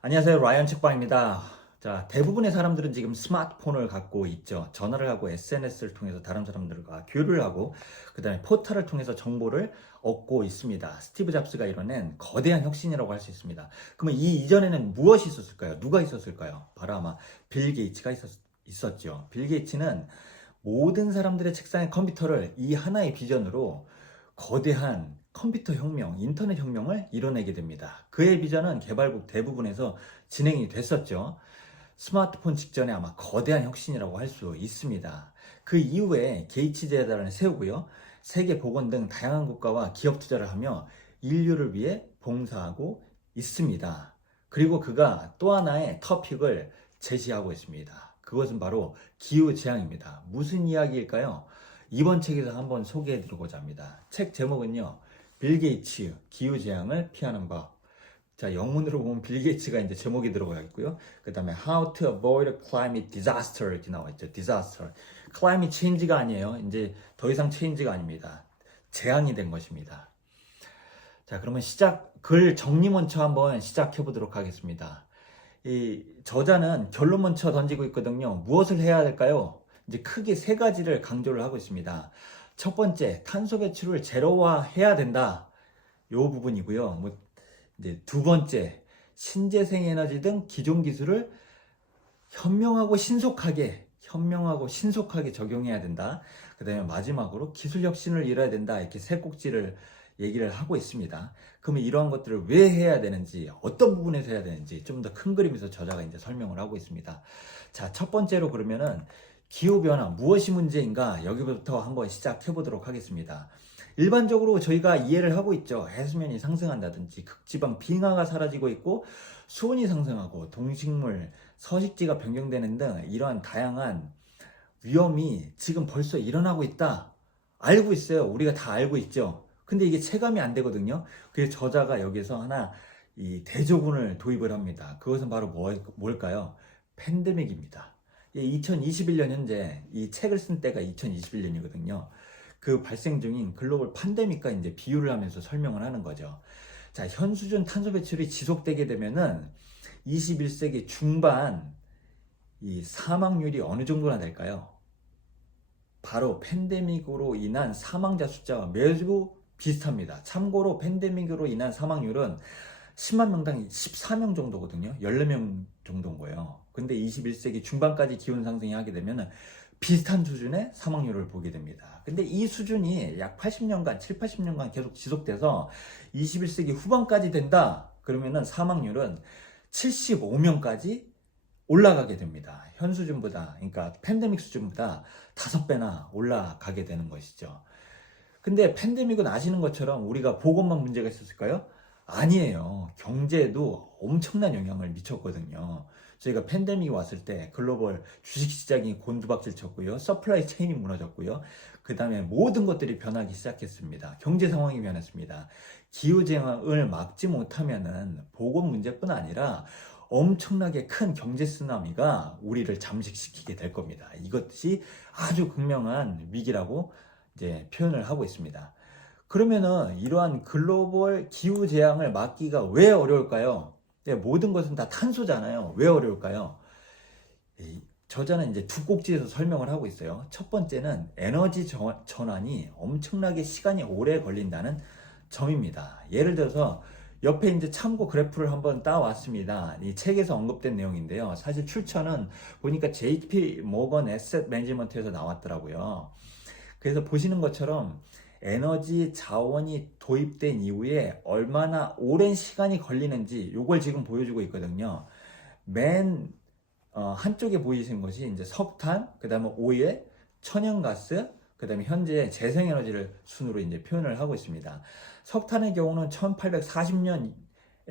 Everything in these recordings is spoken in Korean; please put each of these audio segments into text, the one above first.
안녕하세요. 라이언 책방입니다. 자, 대부분의 사람들은 지금 스마트폰을 갖고 있죠. 전화를 하고 SNS를 통해서 다른 사람들과 교류를 하고 그다음에 포털을 통해서 정보를 얻고 있습니다. 스티브 잡스가 이뤄낸 거대한 혁신이라고 할 수 있습니다. 그러면 이 이전에는 무엇이 있었을까요? 누가 있었을까요? 바로 아마 빌 게이츠가 있었죠. 빌 게이츠는 모든 사람들의 책상에 컴퓨터를 이 하나의 비전으로 거대한 컴퓨터 혁명, 인터넷 혁명을 이뤄내게 됩니다. 그의 비전은 개발국 대부분에서 진행이 됐었죠. 스마트폰 직전에 아마 거대한 혁신이라고 할 수 있습니다. 그 이후에 게이츠 재단을 세우고요. 세계 보건 등 다양한 국가와 기업 투자를 하며 인류를 위해 봉사하고 있습니다. 그리고 그가 또 하나의 터픽을 제시하고 있습니다. 그것은 바로 기후재앙입니다. 무슨 이야기일까요? 이번 책에서 한번 소개해 드리고자 합니다. 책 제목은요. 빌 게이츠 기후재앙을 피하는 법. 자, 영문으로 보면 빌 게이츠가 이제 제목이 들어가 있고요. 그 다음에 How to Avoid Climate Disaster 이렇게 나와 있죠. Disaster. Climate Change가 아니에요. 이제 더 이상 체인지가 아닙니다. 재앙이 된 것입니다. 자, 그러면 글 정리 먼저 한번 시작해 보도록 하겠습니다. 이 저자는 결론 먼저 던지고 있거든요. 무엇을 해야 될까요? 이제 크게 세 가지를 강조를 하고 있습니다. 첫 번째, 탄소 배출을 제로화해야 된다. 요 부분이고요. 이제 두 번째, 신재생 에너지 등 기존 기술을 현명하고 신속하게 적용해야 된다. 그 다음에 마지막으로 기술 혁신을 이뤄야 된다. 이렇게 세 꼭지를 얘기를 하고 있습니다. 그러면 이러한 것들을 왜 해야 되는지, 어떤 부분에서 해야 되는지 좀 더 큰 그림에서 저자가 이제 설명을 하고 있습니다. 자, 첫 번째로 그러면은 기후변화 무엇이 문제인가 여기부터 한번 시작해 보도록 하겠습니다. 일반적으로 저희가 이해를 하고 있죠. 해수면이 상승한다든지 극지방 빙하가 사라지고 있고 수온이 상승하고 동식물, 서식지가 변경되는 등 이러한 다양한 위험이 지금 벌써 일어나고 있다. 알고 있어요. 우리가 다 알고 있죠. 근데 이게 체감이 안 되거든요. 그래서 저자가 여기서 하나 이 대조군을 도입을 합니다. 그것은 바로 뭘까요? 팬데믹입니다. 2021년 현재 이 책을 쓴 때가 2021년이거든요. 그 발생 중인 글로벌 팬데믹과 이제 비유를 하면서 설명을 하는 거죠. 자, 현 수준 탄소 배출이 지속되게 되면은 21세기 중반 이 사망률이 어느 정도나 될까요? 바로 팬데믹으로 인한 사망자 숫자와 매우 비슷합니다. 참고로 팬데믹으로 인한 사망률은 10만 명당 14명 정도거든요. 14명 정도인 거예요. 근데 21세기 중반까지 기온 상승이 하게 되면 비슷한 수준의 사망률을 보게 됩니다. 근데 이 수준이 약 80년간, 7, 80년간 계속 지속돼서 21세기 후반까지 된다. 그러면은 사망률은 75명까지 올라가게 됩니다. 현 수준보다, 그러니까 팬데믹 수준보다 5배나 올라가게 되는 것이죠. 근데 팬데믹은 아시는 것처럼 우리가 보건만 문제가 있었을까요? 아니에요. 경제에도 엄청난 영향을 미쳤거든요. 저희가 팬데믹이 왔을 때 글로벌 주식시장이 곤두박질 쳤고요. 서플라이 체인이 무너졌고요. 그 다음에 모든 것들이 변하기 시작했습니다. 경제 상황이 변했습니다. 기후재앙을 막지 못하면은 보건 문제뿐 아니라 엄청나게 큰 경제 쓰나미가 우리를 잠식시키게 될 겁니다. 이것이 아주 극명한 위기라고 이제 표현을 하고 있습니다. 그러면은 이러한 글로벌 기후 재앙을 막기가 왜 어려울까요? 네, 모든 것은 다 탄소잖아요. 왜 어려울까요? 저자는 이제 두 꼭지에서 설명을 하고 있어요. 첫 번째는 에너지 전환이 엄청나게 시간이 오래 걸린다는 점입니다. 예를 들어서 옆에 이제 참고 그래프를 한번 따왔습니다. 이 책에서 언급된 내용인데요. 사실 출처는 보니까 JP 모건 에셋 매니지먼트에서 나왔더라고요. 그래서 보시는 것처럼 에너지 자원이 도입된 이후에 얼마나 오랜 시간이 걸리는지 요걸 지금 보여주고 있거든요. 맨 한쪽에 보이시는 것이 이제 석탄, 그 다음에 오일, 천연가스, 그 다음에 현재 재생에너지를 순으로 이제 표현을 하고 있습니다. 석탄의 경우는 1840년에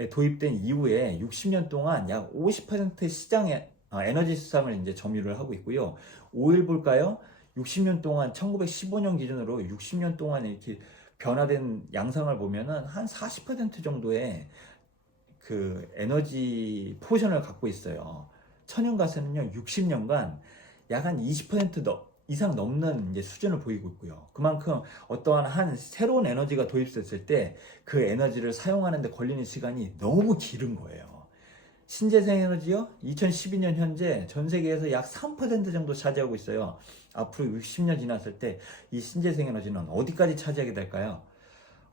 도입된 이후에 60년 동안 약 50% 시장의 에너지 수상을 이제 점유를 하고 있고요. 오일 볼까요? 60년 동안 1915년 기준으로 60년 동안 이렇게 변화된 양상을 보면은 한 40% 정도의 그 에너지 포션을 갖고 있어요. 천연가스는요, 60년간 약 한 20% 이상 넘는 이제 수준을 보이고 있고요. 그만큼 어떠한 한 새로운 에너지가 도입됐을 때 그 에너지를 사용하는데 걸리는 시간이 너무 길은 거예요. 신재생 에너지요? 2012년 현재 전 세계에서 약 3% 정도 차지하고 있어요. 앞으로 60년 지났을 때 이 신재생 에너지는 어디까지 차지하게 될까요?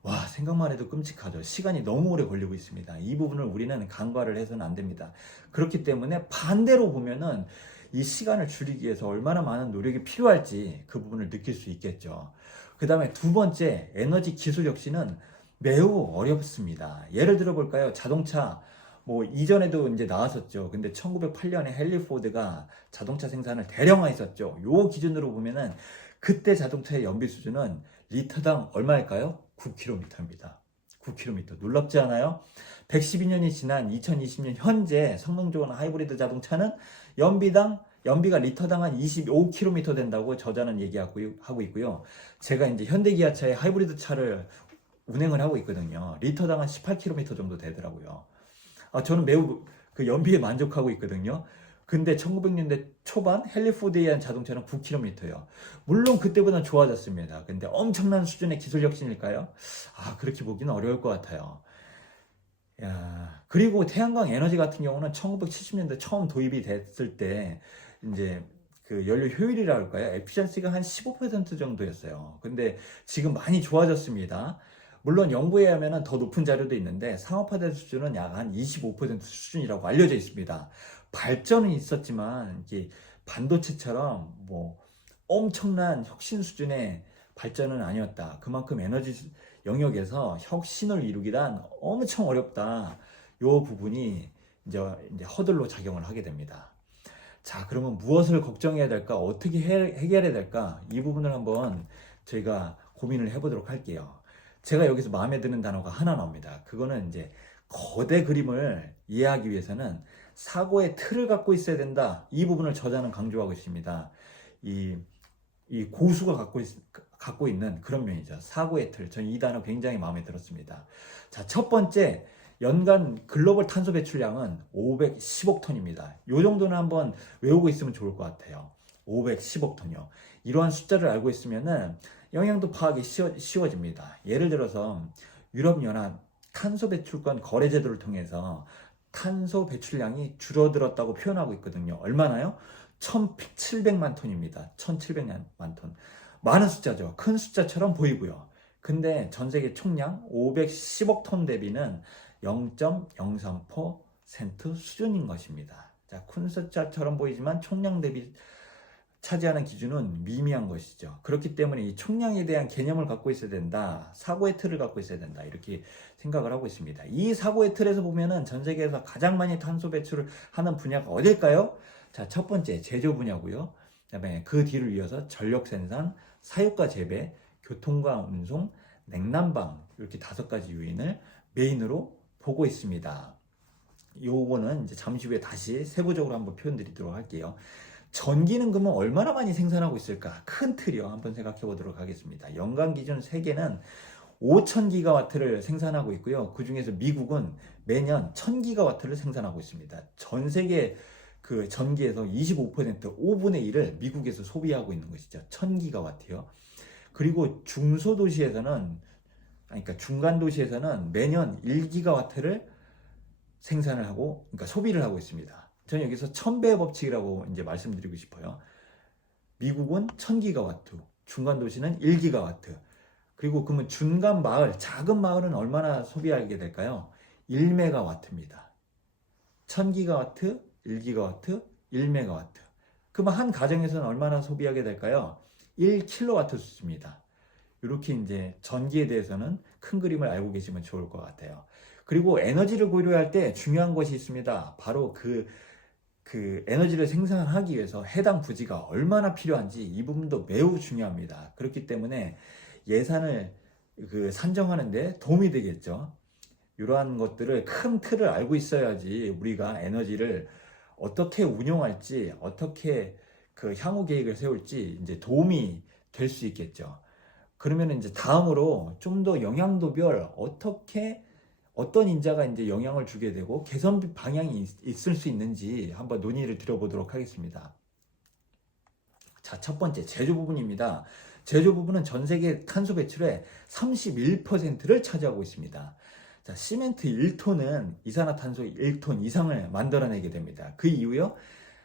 와, 생각만 해도 끔찍하죠. 시간이 너무 오래 걸리고 있습니다. 이 부분을 우리는 간과를 해서는 안 됩니다. 그렇기 때문에 반대로 보면은 이 시간을 줄이기 위해서 얼마나 많은 노력이 필요할지 그 부분을 느낄 수 있겠죠. 그 다음에 두 번째, 에너지 기술 혁신은 매우 어렵습니다. 예를 들어 볼까요? 자동차, 뭐 이전에도 이제 나왔었죠. 근데 1908년에 헨리 포드가 자동차 생산을 대량화했었죠. 요 기준으로 보면은 그때 자동차의 연비 수준은 리터당 얼마일까요? 9km입니다. 9km. 놀랍지 않아요? 112년이 지난 2020년 현재 성능 좋은 하이브리드 자동차는 연비가 리터당 한 25km 된다고 저자는 얘기하고 있고요. 제가 이제 현대기아차의 하이브리드 차를 운행을 하고 있거든요. 리터당 한 18km 정도 되더라고요. 저는 매우 그 연비에 만족하고 있거든요. 근데 1900년대 초반 헨리 포드에 의한 자동차는 9km예요. 물론 그때보다 좋아졌습니다. 근데 엄청난 수준의 기술 혁신일까요? 그렇게 보기는 어려울 것 같아요. 야, 그리고 태양광 에너지 같은 경우는 1970년대 처음 도입이 됐을 때 이제 그 연료 효율이라 할까요? 에피션시가 한 15% 정도였어요. 근데 지금 많이 좋아졌습니다. 물론 연구에 하면은 더 높은 자료도 있는데 상업화된 수준은 약 한 25% 수준이라고 알려져 있습니다. 발전은 있었지만 이게 반도체처럼 뭐 엄청난 혁신 수준의 발전은 아니었다. 그만큼 에너지 영역에서 혁신을 이루기란 엄청 어렵다. 요 부분이 이제 허들로 작용을 하게 됩니다. 자, 그러면 무엇을 걱정해야 될까? 어떻게 해결해야 될까? 이 부분을 한번 저희가 고민을 해보도록 할게요. 제가 여기서 마음에 드는 단어가 하나 나옵니다. 그거는 이제 거대 그림을 이해하기 위해서는 사고의 틀을 갖고 있어야 된다. 이 부분을 저자는 강조하고 있습니다. 이 고수가 갖고 있는 그런 면이죠. 사고의 틀. 저는 이 단어 굉장히 마음에 들었습니다. 자, 첫 번째, 연간 글로벌 탄소 배출량은 510억 톤입니다. 이 정도는 한번 외우고 있으면 좋을 것 같아요. 510억 톤이요. 이러한 숫자를 알고 있으면은 영향도 파악이 쉬워집니다. 예를 들어서 유럽연합 탄소 배출권 거래 제도를 통해서 탄소 배출량이 줄어들었다고 표현하고 있거든요. 얼마나요? 1700만 톤입니다. 1700만 톤. 많은 숫자죠. 큰 숫자처럼 보이고요. 근데 전 세계 총량 510억 톤 대비는 0.03% 수준인 것입니다. 자, 큰 숫자처럼 보이지만 총량 대비 차지하는 기준은 미미한 것이죠. 그렇기 때문에 이 총량에 대한 개념을 갖고 있어야 된다. 사고의 틀을 갖고 있어야 된다. 이렇게 생각을 하고 있습니다. 이 사고의 틀에서 보면은 전 세계에서 가장 많이 탄소 배출을 하는 분야가 어딜까요? 자, 첫 번째 제조 분야고요. 그다음에 그 뒤를 이어서 전력 생산, 사육과 재배, 교통과 운송, 냉난방 이렇게 5가지 요인을 메인으로 보고 있습니다. 요거는 이제 잠시 후에 다시 세부적으로 한번 표현 드리도록 할게요. 전기는 그러면 얼마나 많이 생산하고 있을까? 큰 틀이요. 한번 생각해 보도록 하겠습니다. 연간 기준 세계는 5,000기가와트를 생산하고 있고요. 그 중에서 미국은 매년 1,000기가와트를 생산하고 있습니다. 전 세계 그 전기에서 25%, 5분의 1을 미국에서 소비하고 있는 것이죠. 1,000기가와트요. 그리고 그러니까 중간 도시에서는 매년 1기가와트를 생산을 하고, 그러니까 소비를 하고 있습니다. 저는 여기서 1000배의 법칙이라고 이제 말씀드리고 싶어요. 미국은 1000기가와트, 중간 도시는 1기가와트. 그리고 그러면 중간 마을, 작은 마을은 얼마나 소비하게 될까요? 1메가와트입니다. 1000기가와트, 1기가와트, 1메가와트. 그러면 한 가정에서는 얼마나 소비하게 될까요? 1킬로와트 수입니다. 이렇게 이제 전기에 대해서는 큰 그림을 알고 계시면 좋을 것 같아요. 그리고 에너지를 고려할 때 중요한 것이 있습니다. 바로 그 에너지를 생산하기 위해서 해당 부지가 얼마나 필요한지 이 부분도 매우 중요합니다. 그렇기 때문에 예산을 산정하는데 도움이 되겠죠. 이러한 것들을 큰 틀을 알고 있어야지 우리가 에너지를 어떻게 운용할지, 어떻게 그 향후 계획을 세울지 이제 도움이 될 수 있겠죠. 그러면 이제 다음으로 좀 더 영향도별 어떤 인자가 이제 영향을 주게 되고 개선 방향이 있을 수 있는지 한번 논의를 드려보도록 하겠습니다. 자, 첫 번째 제조 부분입니다. 제조 부분은 전 세계 탄소 배출의 31%를 차지하고 있습니다. 자, 시멘트 1톤은 이산화탄소 1톤 이상을 만들어내게 됩니다. 그 이유요,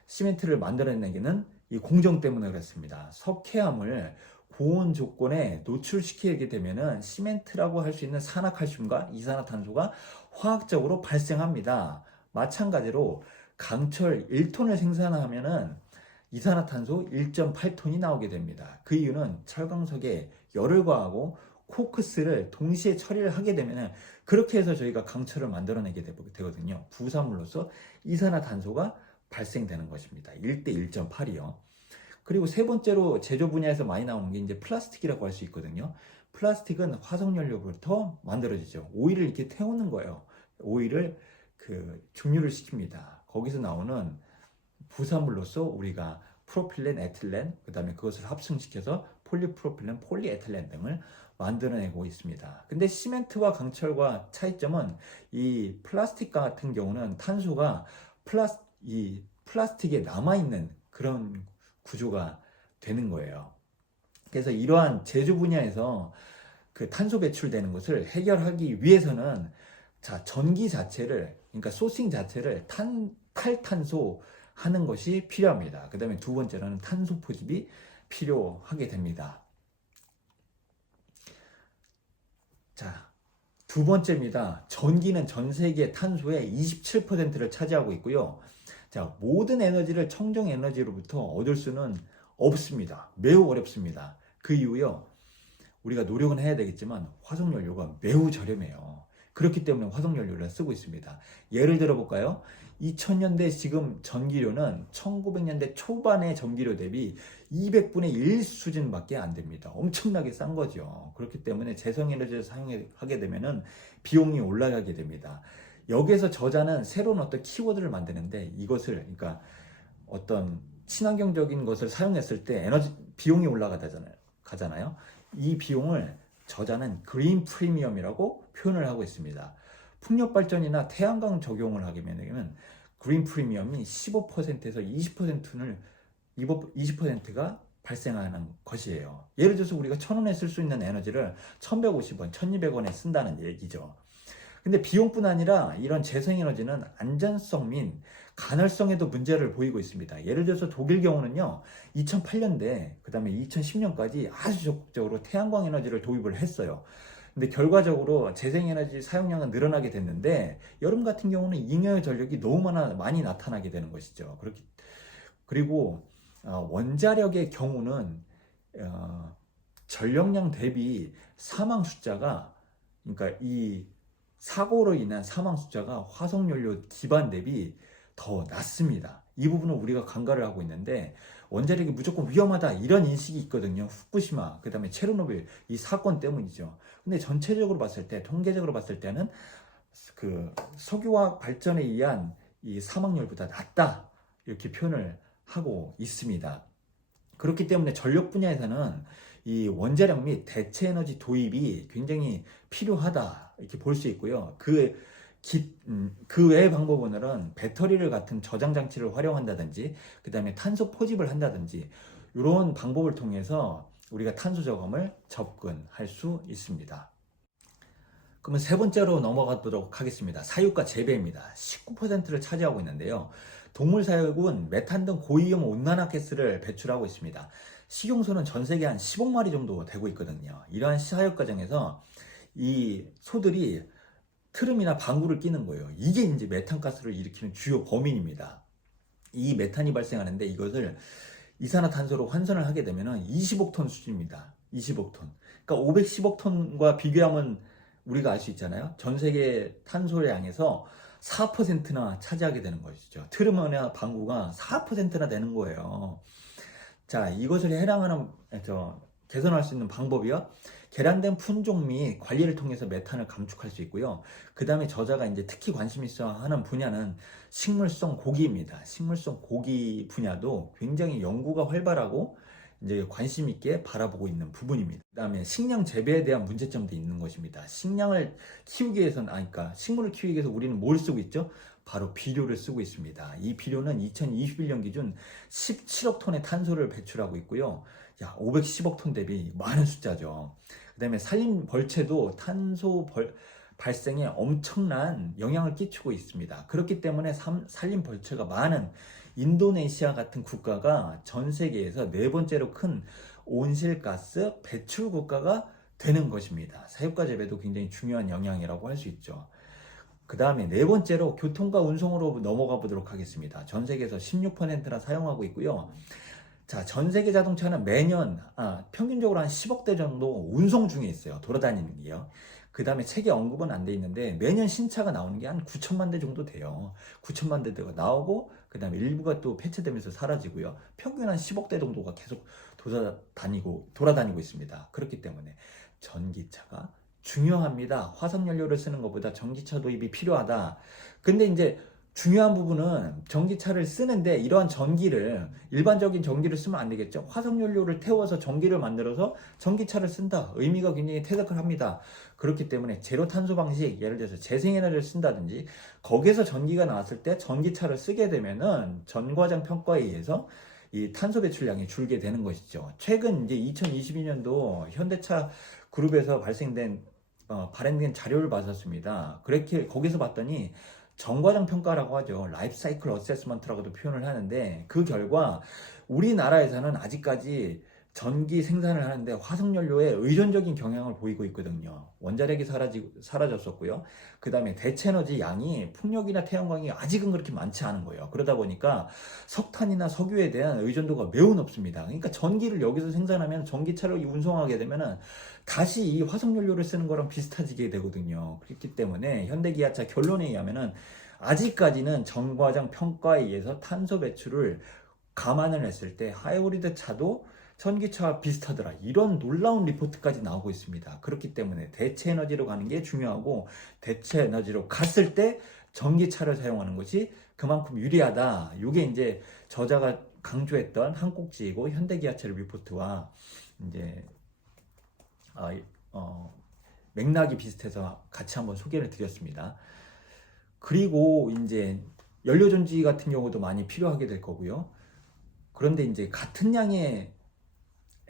시멘트를 만들어내기는 이 공정 때문에 그렇습니다. 석회암을 고온 조건에 노출시키게 되면은 시멘트라고 할 수 있는 산화칼슘과 이산화탄소가 화학적으로 발생합니다. 마찬가지로 강철 1톤을 생산하면은 이산화탄소 1.8톤이 나오게 됩니다. 그 이유는 철광석에 열을 가하고 코크스를 동시에 처리를 하게 되면은 그렇게 해서 저희가 강철을 만들어내게 되거든요. 부산물로서 이산화탄소가 발생되는 것입니다. 1대 1.8이요. 그리고 세 번째로 제조 분야에서 많이 나오는 게 이제 플라스틱이라고 할 수 있거든요. 플라스틱은 화석연료부터 만들어지죠. 오일을 이렇게 태우는 거예요. 오일을 증류를 시킵니다. 거기서 나오는 부산물로서 우리가 프로필렌, 에틸렌, 그 다음에 그것을 합성시켜서 폴리프로필렌, 폴리에틸렌 등을 만들어내고 있습니다. 근데 시멘트와 강철과 차이점은 이 플라스틱 같은 경우는 탄소가 이 플라스틱에 남아있는 그런 구조가 되는 거예요. 그래서 이러한 제조 분야에서 그 탄소 배출되는 것을 해결하기 위해서는 자, 전기 자체를, 그러니까 소싱 자체를 탈탄소 하는 것이 필요합니다. 그 다음에 두 번째로는 탄소 포집이 필요하게 됩니다. 자, 두 번째입니다. 전기는 전 세계 탄소의 27%를 차지하고 있고요. 자, 모든 에너지를 청정 에너지로부터 얻을 수는 없습니다. 매우 어렵습니다. 그 이유요, 우리가 노력은 해야 되겠지만 화석연료가 매우 저렴해요. 그렇기 때문에 화석연료를 쓰고 있습니다. 예를 들어 볼까요? 2000년대 지금 전기료는 1900년대 초반의 전기료 대비 200분의 1 수준밖에 안 됩니다. 엄청나게 싼 거죠. 그렇기 때문에 재생에너지를 사용하게 되면은 비용이 올라가게 됩니다. 여기에서 저자는 새로운 어떤 키워드를 만드는데 이것을, 그러니까 어떤 친환경적인 것을 사용했을 때 에너지 비용이 가잖아요. 이 비용을 저자는 그린 프리미엄이라고 표현을 하고 있습니다. 풍력 발전이나 태양광 적용을 하게 되면 그린 프리미엄이 15%에서 20%가 발생하는 것이에요. 예를 들어서 우리가 1,000원에 쓸 수 있는 에너지를 1,150원, 1,200원에 쓴다는 얘기죠. 근데 비용뿐 아니라 이런 재생에너지는 안전성 및 간헐성에도 문제를 보이고 있습니다. 예를 들어서 독일 경우는요, 2008년대, 그 다음에 2010년까지 아주 적극적으로 태양광 에너지를 도입을 했어요. 근데 결과적으로 재생에너지 사용량은 늘어나게 됐는데, 여름 같은 경우는 잉여 전력이 너무 많이 나타나게 되는 것이죠. 그리고 원자력의 경우는 전력량 대비 사망 숫자가, 그러니까 이 사고로 인한 사망 숫자가 화석연료 기반 대비 더 낮습니다. 이 부분은 우리가 간과를 하고 있는데, 원자력이 무조건 위험하다 이런 인식이 있거든요. 후쿠시마, 그 다음에 체르노빌 이 사건 때문이죠. 근데 전체적으로 봤을 때, 통계적으로 봤을 때는 그 석유화학 발전에 의한 이 사망률보다 낮다 이렇게 표현을 하고 있습니다. 그렇기 때문에 전력 분야에서는 이 원자력 및 대체 에너지 도입이 굉장히 필요하다 이렇게 볼 수 있고요. 그 외의 방법으로는 배터리를 같은 저장 장치를 활용한다든지, 그 다음에 탄소 포집을 한다든지, 이런 방법을 통해서 우리가 탄소 저감을 접근할 수 있습니다. 그러면 세 번째로 넘어가도록 하겠습니다. 사육과 재배입니다. 19%를 차지하고 있는데요. 동물 사육은 메탄 등 고위험 온난화가스를 배출하고 있습니다. 식용소는 전 세계 한 10억 마리 정도 되고 있거든요. 이러한 사육 과정에서 이 소들이 트름이나 방구를 끼는 거예요. 이게 이제 메탄가스를 일으키는 주요 범인입니다. 이 메탄이 발생하는데 이것을 이산화탄소로 환산을 하게 되면 20억 톤 수준입니다. 20억 톤. 그러니까 510억 톤과 비교하면 우리가 알 수 있잖아요. 전 세계 탄소량에서 4%나 차지하게 되는 것이죠. 트름이나 방구가 4%나 되는 거예요. 자, 이것을 개선할 수 있는 방법이요, 개량된 품종 및 관리를 통해서 메탄을 감축할 수 있고요. 그 다음에 저자가 이제 특히 관심 있어 하는 분야는 식물성 고기입니다. 식물성 고기 분야도 굉장히 연구가 활발하고 이제 관심 있게 바라보고 있는 부분입니다. 그 다음에 식량 재배에 대한 문제점도 있는 것입니다. 식량을 키우기 위해서는, 그러니까 식물을 키우기 위해서 우리는 뭘 쓰고 있죠? 바로 비료를 쓰고 있습니다. 이 비료는 2021년 기준 17억 톤의 탄소를 배출하고 있고요. 510억 톤 대비 많은 숫자죠. 그 다음에 산림 벌채도 발생에 엄청난 영향을 끼치고 있습니다. 그렇기 때문에 산림 벌채가 많은 인도네시아 같은 국가가 전 세계에서 네 번째로 큰 온실가스 배출 국가가 되는 것입니다. 사육과 재배도 굉장히 중요한 영향이라고 할 수 있죠. 그 다음에 네 번째로 교통과 운송으로 넘어가 보도록 하겠습니다. 전 세계에서 16%나 사용하고 있고요. 자, 전 세계 자동차는 매년 평균적으로 한 10억 대 정도 운송 중에 있어요. 돌아다니는 게요. 그 다음에 세계 언급은 안 돼 있는데 매년 신차가 나오는 게 한 9천만 대 정도 돼요. 9천만 대가 나오고 그 다음에 일부가 또 폐쇄되면서 사라지고요. 평균 한 10억 대 정도가 계속 돌아다니고 있습니다. 그렇기 때문에 전기차가 중요합니다. 화석연료를 쓰는 것보다 전기차 도입이 필요하다. 근데 이제 중요한 부분은 전기차를 쓰는데 이러한 전기를 일반적인 전기를 쓰면 안 되겠죠. 화석연료를 태워서 전기를 만들어서 전기차를 쓴다. 의미가 굉장히 퇴색합니다. 그렇기 때문에 제로 탄소 방식, 예를 들어서 재생에너지를 쓴다든지 거기에서 전기가 나왔을 때 전기차를 쓰게 되면은 전과장 평가에 의해서 이 탄소 배출량이 줄게 되는 것이죠. 최근 이제 2022년도 현대차 그룹에서 발행된 자료를 봤었습니다. 그렇게 거기서 봤더니 정과장 평가라고 하죠. 라이프 사이클 어세스먼트라고도 표현을 하는데 그 결과 우리나라에서는 아직까지 전기 생산을 하는데 화석연료에 의존적인 경향을 보이고 있거든요. 원자력이 사라졌었고요. 그 다음에 대체에너지 양이 풍력이나 태양광이 아직은 그렇게 많지 않은 거예요. 그러다 보니까 석탄이나 석유에 대한 의존도가 매우 높습니다. 그러니까 전기를 여기서 생산하면 전기차를 운송하게 되면은 다시 이 화석연료를 쓰는 거랑 비슷해지게 되거든요. 그렇기 때문에 현대기아차 결론에 의하면은 아직까지는 정과장 평가에 의해서 탄소 배출을 감안을 했을 때 하이브리드 차도 전기차와 비슷하더라. 이런 놀라운 리포트까지 나오고 있습니다. 그렇기 때문에 대체 에너지로 가는 게 중요하고 대체 에너지로 갔을 때 전기차를 사용하는 것이 그만큼 유리하다. 이게 이제 저자가 강조했던 한 꼭지이고 현대기아차 리포트와 이제 맥락이 비슷해서 같이 한번 소개를 드렸습니다. 그리고 이제 연료전지 같은 경우도 많이 필요하게 될 거고요. 그런데 이제 같은 양의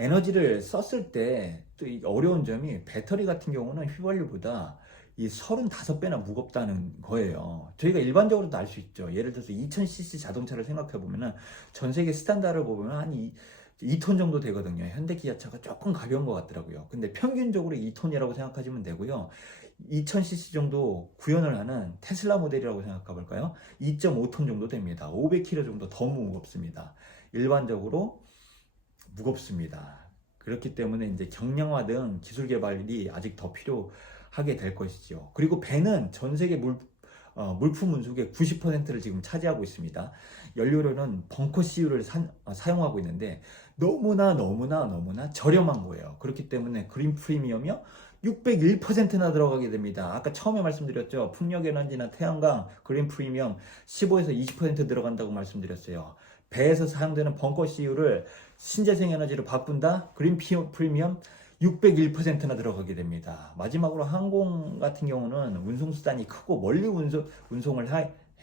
에너지를 썼을 때 또 어려운 점이 배터리 같은 경우는 휘발유보다 이 35배나 무겁다는 거예요. 저희가 일반적으로도 알 수 있죠. 예를 들어서 2000cc 자동차를 생각해 보면은 전 세계 스탠다드를 보면 한 2톤 정도 되거든요. 현대 기아차가 조금 가벼운 것 같더라고요. 근데 평균적으로 2톤이라고 생각하시면 되고요. 2000cc 정도 구현을 하는 테슬라 모델이라고 생각해 볼까요? 2.5톤 정도 됩니다. 500kg 정도 더 무겁습니다. 일반적으로 무겁습니다. 그렇기 때문에 이제 경량화 등 기술 개발이 아직 더 필요하게 될 것이죠. 그리고 배는 전 세계 물품 운송의 90%를 지금 차지하고 있습니다. 연료료는 벙커 CU를 사용하고 있는데 너무나 저렴한 거예요. 그렇기 때문에 그린 프리미엄이요 601%나 들어가게 됩니다. 아까 처음에 말씀드렸죠. 풍력 에너지나 태양광 그린 프리미엄 15에서 20% 들어간다고 말씀드렸어요. 배에서 사용되는 벙커 CU를 신재생 에너지로 바꾼다. 그린 프리미엄 601%나 들어가게 됩니다. 마지막으로 항공 같은 경우는 운송수단이 크고 멀리 운송을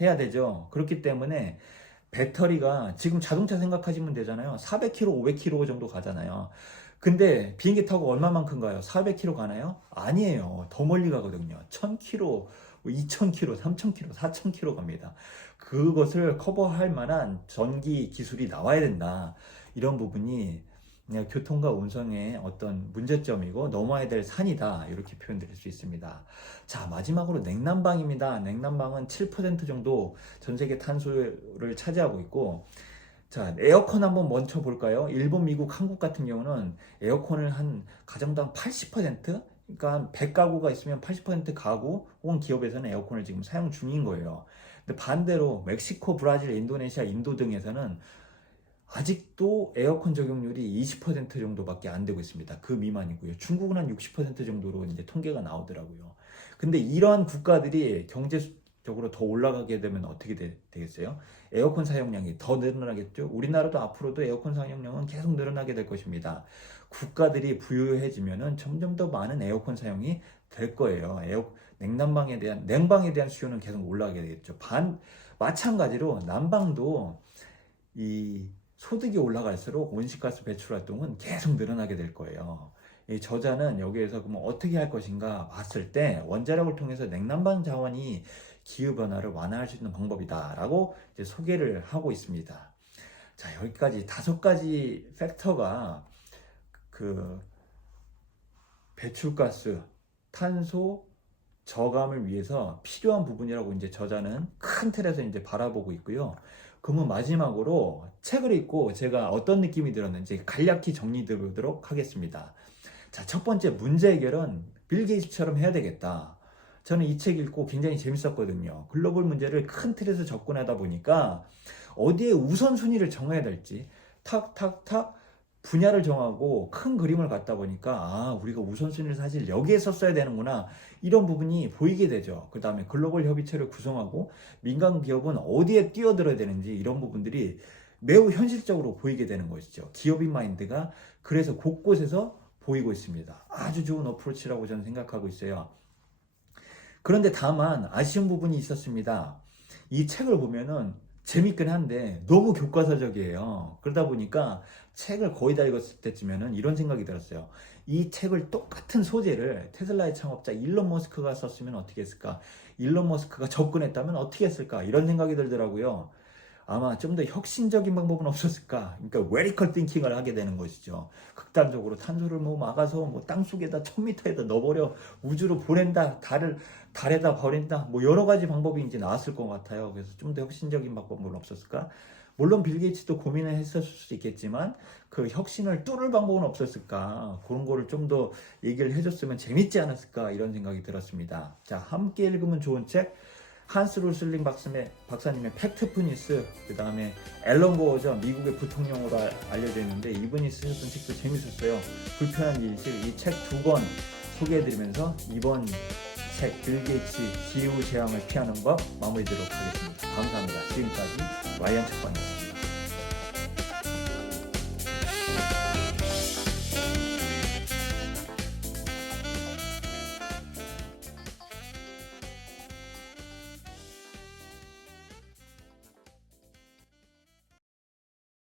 해야 되죠. 그렇기 때문에 배터리가 지금 자동차 생각하시면 되잖아요. 400km, 500km 정도 가잖아요. 근데 비행기 타고 얼마만큼 가요? 400km 가나요? 아니에요. 더 멀리 가거든요. 1000km, 2000km, 3000km, 4000km 갑니다. 그것을 커버할 만한 전기 기술이 나와야 된다. 이런 부분이 그냥 교통과 운송의 어떤 문제점이고 넘어야 될 산이다. 이렇게 표현드릴 수 있습니다. 자, 마지막으로 냉난방입니다. 냉난방은 7% 정도 전 세계 탄소를 차지하고 있고, 자, 에어컨 한번 먼저 볼까요? 일본, 미국, 한국 같은 경우는 에어컨을 한 가정당 80%? 그러니까 100가구가 있으면 80% 가구 혹은 기업에서는 에어컨을 지금 사용 중인 거예요. 근데 반대로 멕시코, 브라질, 인도네시아, 인도 등에서는 아직도 에어컨 적용률이 20% 정도밖에 안 되고 있습니다. 그 미만이고요. 중국은 한 60% 정도로 이제 통계가 나오더라고요. 근데 이러한 국가들이 경제적으로 더 올라가게 되면 어떻게 되겠어요? 에어컨 사용량이 더 늘어나겠죠? 우리나라도 앞으로도 에어컨 사용량은 계속 늘어나게 될 것입니다. 국가들이 부유해지면은 점점 더 많은 에어컨 사용이 될 거예요. 냉방에 대한 수요는 계속 올라가게 되겠죠. 마찬가지로 난방도 이 소득이 올라갈수록 온실가스 배출 활동은 계속 늘어나게 될 거예요. 이 저자는 여기에서 그럼 어떻게 할 것인가 봤을 때 원자력을 통해서 냉난방 자원이 기후변화를 완화할 수 있는 방법이다라고 이제 소개를 하고 있습니다. 자, 여기까지 5가지 팩터가 그 배출가스, 탄소 저감을 위해서 필요한 부분이라고 이제 저자는 큰 틀에서 이제 바라보고 있고요. 그러면 마지막으로 책을 읽고 제가 어떤 느낌이 들었는지 간략히 정리해 보도록 하겠습니다. 자, 첫 번째 문제 해결은 빌 게이츠처럼 해야 되겠다. 저는 이 책 읽고 굉장히 재밌었거든요. 글로벌 문제를 큰 틀에서 접근하다 보니까 어디에 우선순위를 정해야 될지 탁탁탁 분야를 정하고 큰 그림을 갖다 보니까 아, 우리가 우선순위를 사실 여기에 썼어야 되는구나, 이런 부분이 보이게 되죠. 그 다음에 글로벌 협의체를 구성하고 민간 기업은 어디에 뛰어들어야 되는지 이런 부분들이 매우 현실적으로 보이게 되는 것이죠. 기업인 마인드가 그래서 곳곳에서 보이고 있습니다. 아주 좋은 어프로치라고 저는 생각하고 있어요. 그런데 다만 아쉬운 부분이 있었습니다. 이 책을 보면은 재밌긴 한데 너무 교과서적이에요. 그러다 보니까 책을 거의 다 읽었을 때쯤에는 이런 생각이 들었어요. 이 책을 똑같은 소재를 테슬라의 창업자 일론 머스크가 썼으면 어떻게 했을까? 일론 머스크가 접근했다면 어떻게 했을까? 이런 생각이 들더라고요. 아마 좀 더 혁신적인 방법은 없었을까? 그러니까 radical thinking을 하게 되는 것이죠. 극단적으로 탄소를 뭐 막아서 뭐 땅속에다 1000m에다 넣어버려, 우주로 보낸다, 달에다 버린다, 뭐 여러 가지 방법이 이제 나왔을 것 같아요. 그래서 좀 더 혁신적인 방법은 없었을까? 물론 빌 게이츠도 고민을 했었을 수 있겠지만 그 혁신을 뚫을 방법은 없었을까? 그런 거를 좀 더 얘기를 해줬으면 재밌지 않았을까? 이런 생각이 들었습니다. 자, 함께 읽으면 좋은 책, 한스 로슬링 박사님의 팩트프 뉴스, 그 다음에 앨런 고어죠. 미국의 부통령으로 알려져 있는데 이분이 쓰셨던 책도 재밌었어요. 불편한 일실. 이 책 2권 소개해드리면서 이번 책 빌 게이츠 기후 재앙을 피하는 법 마무리하도록 하겠습니다. 감사합니다. 지금까지 와이언 책방이었습니다.